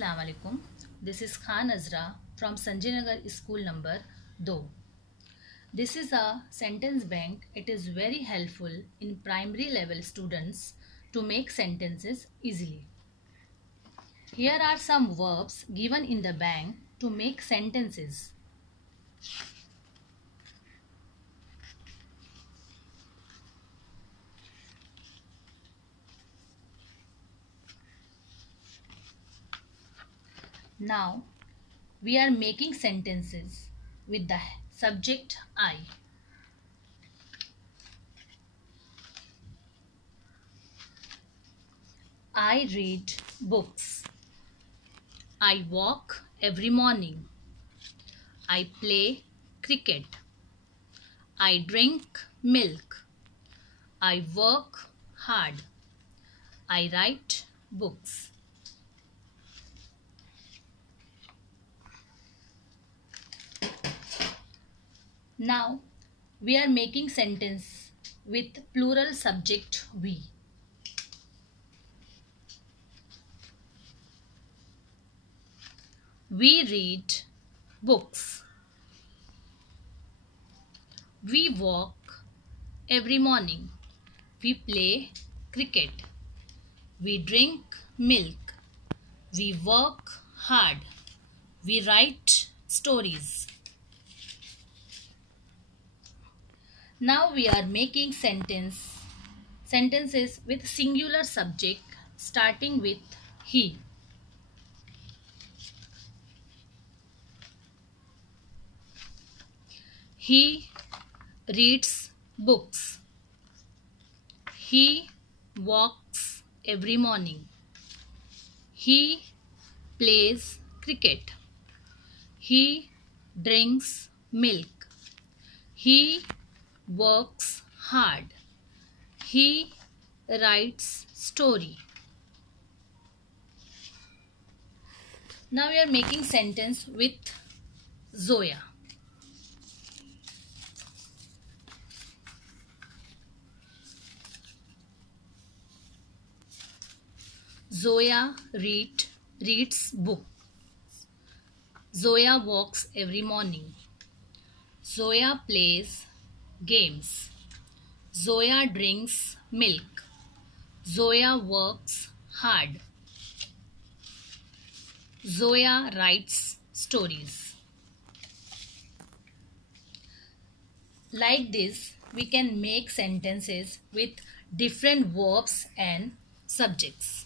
Assalamu alaikum. This is Khan Azra from Sanjay Nagar School number 2. This is a sentence bank. It is very helpful in primary level students to make sentences easily. Here are some verbs given in the bank to make sentences. Now, we are making sentences with the subject I. I read books. I walk every morning. I play cricket. I drink milk. I work hard. I write books. Now, we are making sentence with plural subject we. We read books. We walk every morning. We play cricket. We drink milk. We work hard. We write stories. Now we are making sentences with singular subject starting with he. He reads books. He walks every morning. He plays cricket. He drinks milk. He works hard. He writes story. Now we are making sentence with Zoya. Zoya reads book. Zoya walks every morning. Zoya plays games. Zoya drinks milk. Zoya works hard. Zoya writes stories. Like this, we can make sentences with different verbs and subjects.